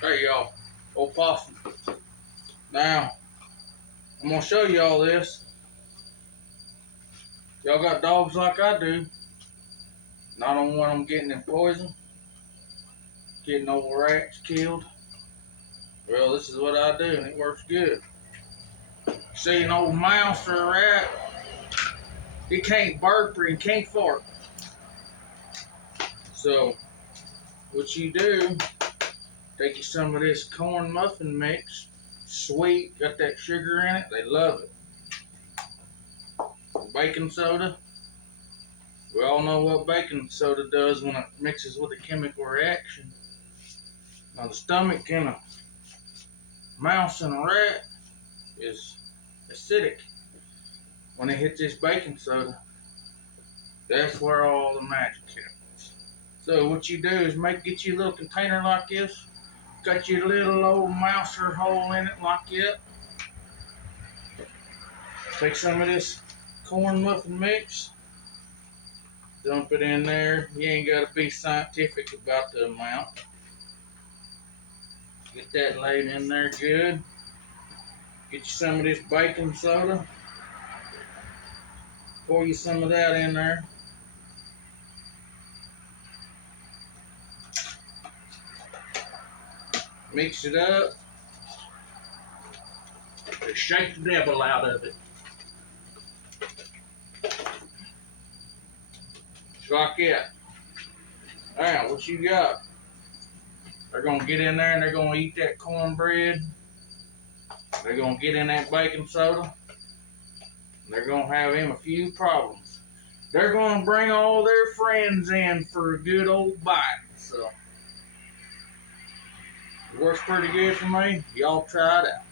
There y'all, old possum. Now, I'm gonna show y'all this. Y'all got dogs like I do. And I don't want them getting in poison, getting old rats killed. Well, this is what I do, and it works good. See an old mouse or a rat, it can't burp or it can't fart. So, what you do, take you some of this corn muffin mix, sweet, got that sugar in it, they love it. Baking soda, we all know what baking soda does when it mixes with a chemical reaction. Now the stomach in a mouse and a rat is acidic. When it hits this baking soda, that's where all the magic happens. So what you do is get you a little container like this, got your little old mouser hole in it like that. Take some of this corn muffin mix, dump it in there. You ain't got to be scientific about the amount. Get that laid in there good. Get you some of this baking soda. Pour you some of that in there. Mix it up. Just shake the devil out of it. Just like that. Now, what you got? They're going to get in there and they're going to eat that cornbread. They're going to get in that baking soda. And they're going to have them a few problems. They're going to bring all their friends in for a good old bite. So, it works pretty good for me. Y'all try it out.